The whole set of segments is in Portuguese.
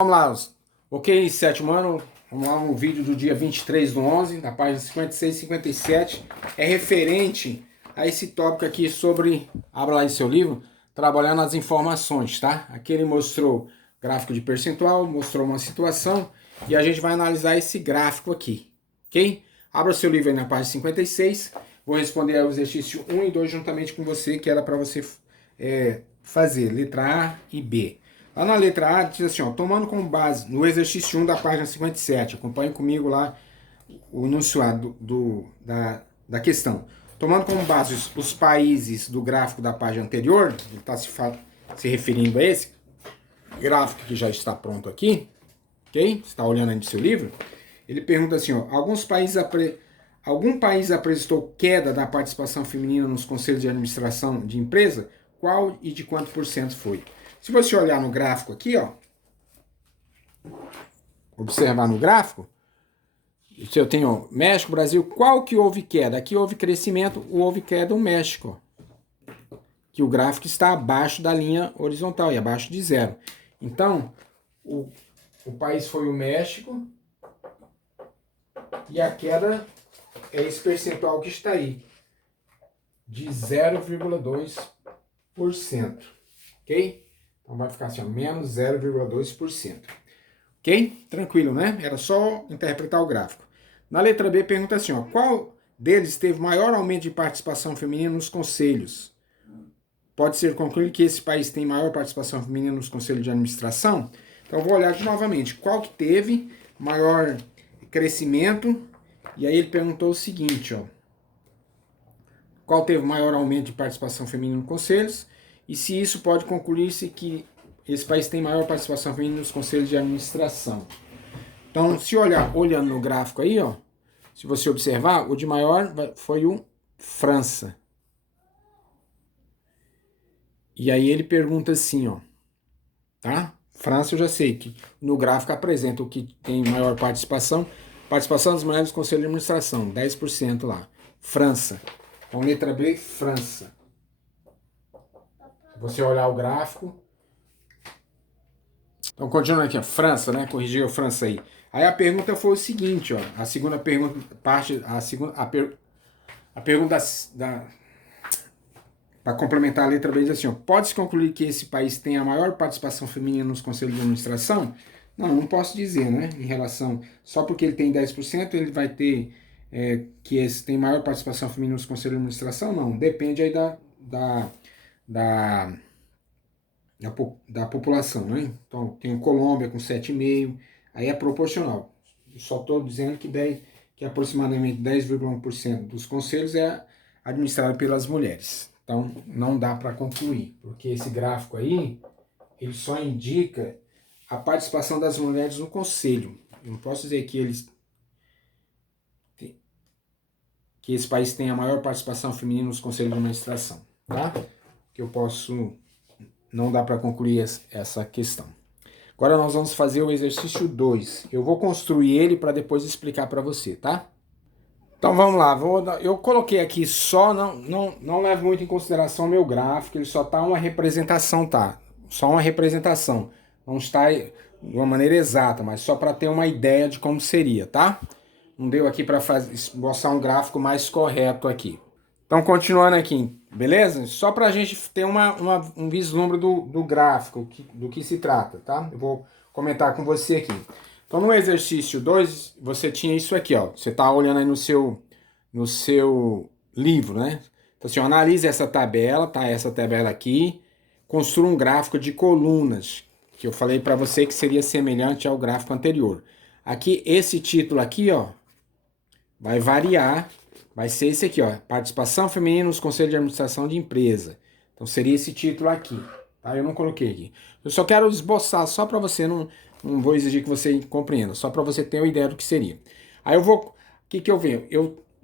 Vamos lá, ok, sétimo ano, vamos lá, um vídeo do dia 23/11, da página 56 e 57, é referente a esse tópico aqui sobre, abra lá em seu livro, trabalhando as informações, tá? Aqui ele mostrou gráfico de percentual, mostrou uma situação, e a gente vai analisar esse gráfico aqui, ok? Abra seu livro aí na página 56, vou responder ao exercício 1 e 2 juntamente com você, que era para você fazer, letra A e B. Lá na letra A diz assim, ó, tomando como base no exercício 1 da página 57, acompanhe comigo lá o enunciado da questão. Tomando como base os países do gráfico da página anterior, ele está se referindo a esse gráfico que já está pronto aqui, ok? Você está olhando aí no seu livro. Ele pergunta assim, ó, algum país apresentou queda da participação feminina nos conselhos de administração de empresa? Qual e de quanto por cento foi? Se você olhar no gráfico aqui, ó, observar no gráfico, se eu tenho México, Brasil, qual que houve queda? Aqui houve crescimento, houve queda no México, que o gráfico está abaixo da linha horizontal e abaixo de zero. Então, o país foi o México e a queda é esse percentual que está aí, de 0,2%, ok? Então vai ficar assim, ó, menos 0,2%. Ok? Tranquilo, né? Era só interpretar o gráfico. Na letra B pergunta assim, ó, qual deles teve maior aumento de participação feminina nos conselhos? Pode ser concluído que esse país tem maior participação feminina nos conselhos de administração? Então eu vou olhar novamente, qual que teve maior crescimento? E aí ele perguntou o seguinte, ó, qual teve maior aumento de participação feminina nos conselhos? E se isso pode concluir-se que esse país tem maior participação feminina nos conselhos de administração. Então, se olhando no gráfico aí, ó, se você observar, o de maior foi o França. E aí ele pergunta assim, ó, tá? França eu já sei que no gráfico apresenta o que tem maior participação. Participação das mulheres no conselho de administração, 10% lá. França. Então, letra B, França. Se você olhar o gráfico. Então, continuando aqui, ó, França, né? Corrigiu a França aí. Aí a pergunta foi o seguinte, ó. A segunda pergunta, a pergunta para complementar a letra B diz assim, ó, pode-se concluir que esse país tem a maior participação feminina nos conselhos de administração? Não posso dizer, né? Em relação, só porque ele tem 10%, ele vai ter que esse tem maior participação feminina nos conselhos de administração? Não, depende aí da população, né? Então, tem Colômbia com 7,5%, aí é proporcional. Só estou dizendo que aproximadamente 10,1% dos conselhos é administrado pelas mulheres. Então, não dá para concluir, porque esse gráfico aí, ele só indica a participação das mulheres no conselho. Eu não posso dizer que esse país tem a maior participação feminina nos conselhos de administração, tá? Que eu posso... Não dá para concluir essa questão. Agora nós vamos fazer o exercício 2. Eu vou construir ele para depois explicar para você, tá? Então vamos lá. Eu coloquei aqui só, não levo muito em consideração o meu gráfico, ele só está uma representação, tá? Só uma representação. Não está de uma maneira exata, mas só para ter uma ideia de como seria, tá? Não deu aqui para mostrar um gráfico mais correto aqui. Então, continuando aqui, beleza? Só para a gente ter um vislumbre do gráfico, do que se trata, tá? Eu vou comentar com você aqui. Então, no exercício 2, você tinha isso aqui, ó. Você está olhando aí no seu livro, né? Então, assim, analise essa tabela, tá? Essa tabela aqui. Construa um gráfico de colunas, que eu falei para você que seria semelhante ao gráfico anterior. Aqui, esse título aqui, ó, vai variar. Vai ser esse aqui, ó, participação feminina nos conselhos de administração de empresa. Então seria esse título aqui, tá? Eu não coloquei aqui. Eu só quero esboçar, só para você, não vou exigir que você compreenda, só para você ter uma ideia do que seria. Aí eu vou, o que eu venho?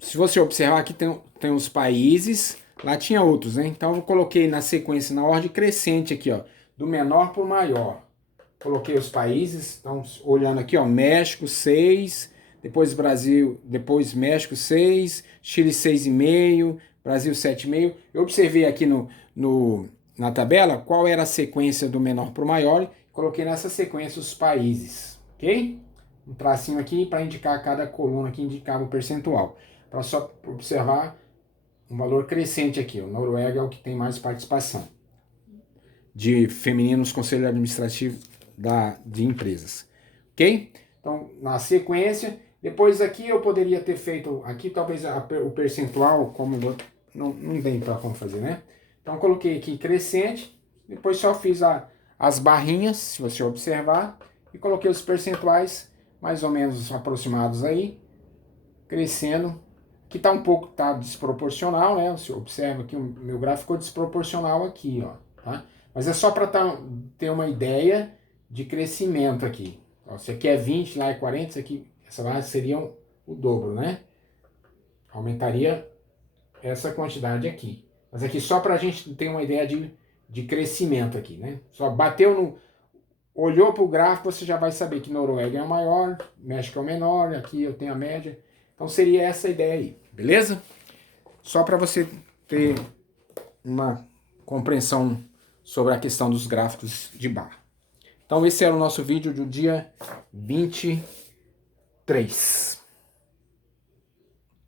Se você observar aqui tem os países, lá tinha outros, né? Então eu coloquei na sequência, na ordem crescente aqui, ó, do menor para o maior. Coloquei os países, então olhando aqui, ó, México 6, depois Brasil, depois México 6, Chile 6,5, Brasil 7,5. Eu observei aqui na tabela qual era a sequência do menor para o maior, coloquei nessa sequência os países, ok? Um tracinho aqui para indicar cada coluna que indicava o percentual. Para só observar um valor crescente aqui. O Noruega é o que tem mais participação de feminino nos conselhos administrativos de empresas, ok? Então, na sequência, depois aqui eu poderia ter feito, aqui talvez o percentual, como não tem para como fazer, né? Então, coloquei aqui crescente, depois só fiz as barrinhas, se você observar, e coloquei os percentuais mais ou menos aproximados aí, crescendo. Aqui tá tá desproporcional, né? Você observa que o meu gráfico ficou desproporcional aqui, ó, tá? Mas é só para ter uma ideia de crescimento aqui. Ó, se aqui é 20, lá é 40, isso aqui, essa barra seria o dobro, né? Aumentaria essa quantidade aqui. Mas aqui só para a gente ter uma ideia de crescimento aqui, né? Só olhou para o gráfico, você já vai saber que Noruega é o maior, México é o menor, aqui eu tenho a média. Então seria essa a ideia aí, beleza? Só para você ter uma compreensão sobre a questão dos gráficos de barra. Então esse era o nosso vídeo do dia 23.